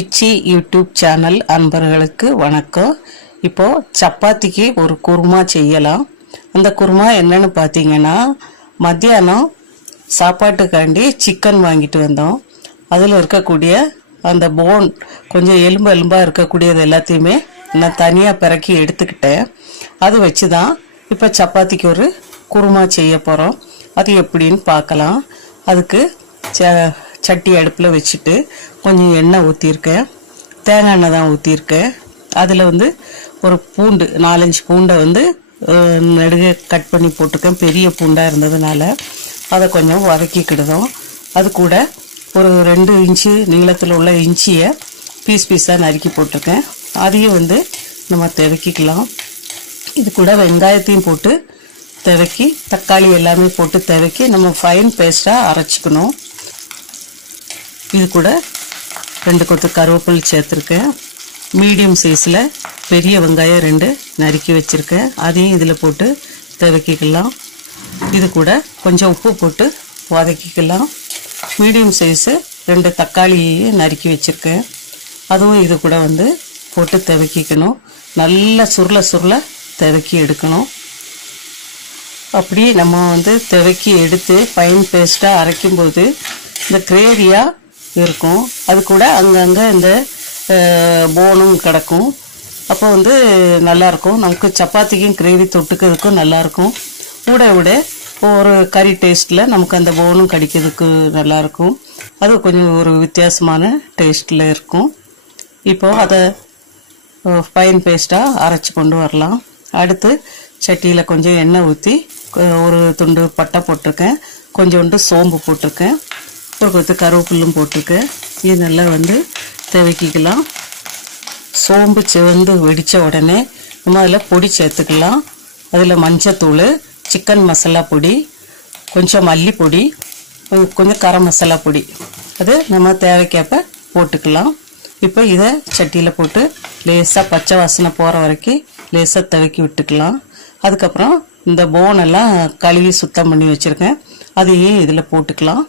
பிச்சி YouTube channel அன்பர்களுக்கு வணக்கம். இப்போ சப்பாத்திக்கு ஒரு குருமா செய்யலாம். அந்த குருமா என்னன்னு பார்த்தீங்கன்னா மத்தியானம் சாப்பாட்டுக்காண்டி சிக்கன் வாங்கிட்டு வந்தோம். அதில் இருக்கக்கூடிய அந்த போன் கொஞ்சம் எலும்பு எலும்பாக இருக்கக்கூடியது எல்லாத்தையுமே நான் தனியாக பிறக்கி எடுத்துக்கிட்டேன். அது வச்சு தான் இப்போ சப்பாத்திக்கு ஒரு குருமா செய்ய போகிறோம் அது எப்படின்னு பார்க்கலாம். அதுக்கு சட்டி அடுப்பில் வச்சுட்டு கொஞ்சம் எண்ணெய் ஊற்றிருக்கேன் தேங்காய் எண்ணெய் தான் ஊற்றிருக்கேன் அதில் வந்து ஒரு பூண்டு நாலஞ்சு பூண்டை வந்து நடுக கட் பண்ணி போட்டிருக்கேன். பெரிய பூண்டாக இருந்ததுனால அதை கொஞ்சம் வதக்கிக்கிடுதோம். அது கூட ஒரு ரெண்டு இன்ச்சு நீளத்தில் உள்ள இஞ்சியை பீஸ் பீஸாக நறுக்கி போட்டிருக்கேன். அதையும் வந்து நம்ம தெவக்கிக்கலாம். இது கூட வெங்காயத்தையும் போட்டு தெவக்கி தக்காளி எல்லாமே போட்டு தெவக்கி நம்ம ஃபைன் பேஸ்ட்டாக அரைச்சிக்கணும். இது கூட ரெண்டு கொத்து கருவேப்பிலை சேர்த்துருக்கேன். மீடியம் சைஸில் பெரிய வெங்காயம் ரெண்டு நறுக்கி வச்சுருக்கேன். அதையும் இதில் போட்டு துவக்கிக்கலாம். இது கூட கொஞ்சம் உப்பு போட்டு வதக்கிக்கலாம். மீடியம் சைஸு ரெண்டு தக்காளியையும் நறுக்கி வச்சுருக்கேன். அதுவும் இது கூட வந்து போட்டு துவக்கிக்கணும். நல்லா சுருள சுருள துவக்கி எடுக்கணும். அப்படி நம்ம வந்து துவக்கி எடுத்து ஃபைன் பேஸ்ட்டாக அரைக்கும்போது இந்த கிரேவியாக இருக்கும். அது கூட அங்கங்கே இந்த போனும் கிடக்கும். அப்போ வந்து நல்லாயிருக்கும் நமக்கு சப்பாத்திக்கும் கிரேவி தொட்டுக்கிறதுக்கும் நல்லாயிருக்கும் கூட விட ஒரு கறி டேஸ்ட்டில் நமக்கு அந்த போனும் கடிக்கிறதுக்கு நல்லாயிருக்கும் அது கொஞ்சம் ஒரு வித்தியாசமான டேஸ்ட்டில் இருக்கும். இப்போ அதை ஃபைன் பேஸ்ட்டாக அரைச்சி கொண்டு வரலாம். அடுத்து சட்டியில் கொஞ்சம் எண்ணெய் ஊற்றி ஒரு துண்டு பட்டை போட்டிருக்கேன். கொஞ்சோண்டு சோம்பு போட்டிருக்கேன். ஒரு கொத்து கருவேப்பில்லும் போட்டிருக்கேன் இது நல்லா வந்து துவக்கிக்கலாம். சோம்பு சிவந்து வெடித்த உடனே நம்ம அதில் பொடி சேர்த்துக்கலாம். அதில் மஞ்சத்தூள் சிக்கன் மசாலா பொடி கொஞ்சம் மல்லிப்பொடி கொஞ்சம் கரம் மசாலா பொடி. அது நம்ம தேவைக்கேற்ப போட்டுக்கலாம். இப்போ இதை சட்டியில் போட்டு லேசாக பச்சை வாசனை போகிற வரைக்கும் லேசாக துவக்கி விட்டுக்கலாம். அதுக்கப்புறம் இந்த போன் எல்லாம் கழுவி சுத்தம் பண்ணி வச்சுருக்கேன். அதையும் இதில் போட்டுக்கலாம்.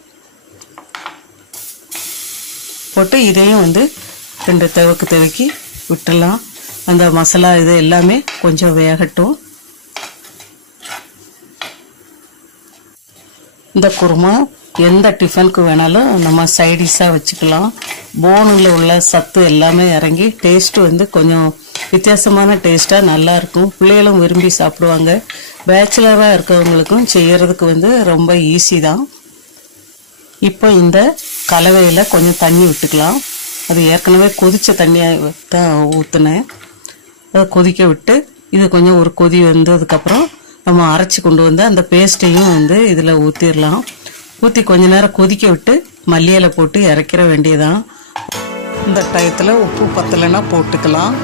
போட்டு இதையும் வந்து ரெண்டு தவக்கு தவக்கி விட்டுடலாம் அந்த மசாலா இது எல்லாமே கொஞ்சம் வேகட்டும். இந்த குருமா எந்த டிஃபனுக்கு வேணாலும் நம்ம சைடிஷாக வச்சுக்கலாம். போனில் உள்ள சத்து எல்லாமே இறங்கி டேஸ்ட்டு வந்து கொஞ்சம் வித்தியாசமான டேஸ்ட்டாக நல்லாயிருக்கும் பிள்ளைகளும் விரும்பி சாப்பிடுவாங்க. பேச்சுலராக இருக்கிறவங்களுக்கும் செய்கிறதுக்கு வந்து ரொம்ப ஈஸி தான். இப்போ இந்த கலவையில் கொஞ்சம் தண்ணி விட்டுக்கலாம். அது ஏற்கனவே கொதித்த தண்ணியை தான் ஊற்றினேன் அதை கொதிக்க விட்டு இது கொஞ்சம் ஒரு கொதி வந்ததுக்கப்புறம் நம்ம அரைச்சி கொண்டு வந்து அந்த பேஸ்ட்டையும் வந்து இதில் ஊற்றிடலாம் ஊற்றி கொஞ்ச நேரம் கொதிக்க விட்டு மல்லியலை போட்டு இறக்கிற வேண்டியதான் இந்த டயத்தில் உப்பு பத்தலைன்னா போட்டுக்கலாம்.